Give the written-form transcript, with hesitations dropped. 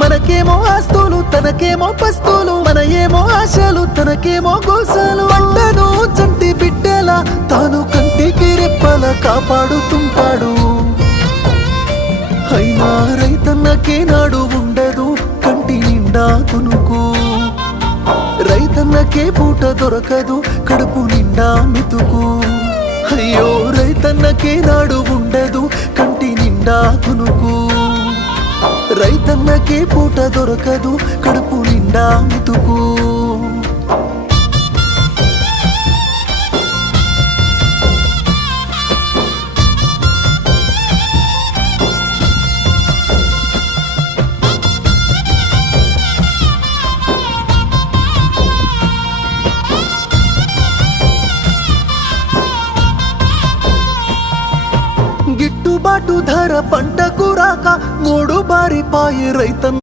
మనకేమో ఆస్తులు తనకేమో పస్తులు, మన ఏమో ఆశలు తనకేమో గోసలు. పంటను చంటి బిడ్డలా తాను కంటికి రెప్పల కాపాడుతుంటాడు. అయినా రైతన్నకే నాడు ఉండదు కంటి నిండా కునుకు. రైతన్నకే పూట దొరకదు కడుపు నిండా మెతుకు. అయ్యో రైతన్నకే నాడు ఉండదు కంటి నిండా కునుకు. రైతన్నకే పూట దొరకదు కడుపు నిండా మెతుకు. గిట్టుబాటు ధర పంటకు రాక మూడు బారిపాయే రైతన్న.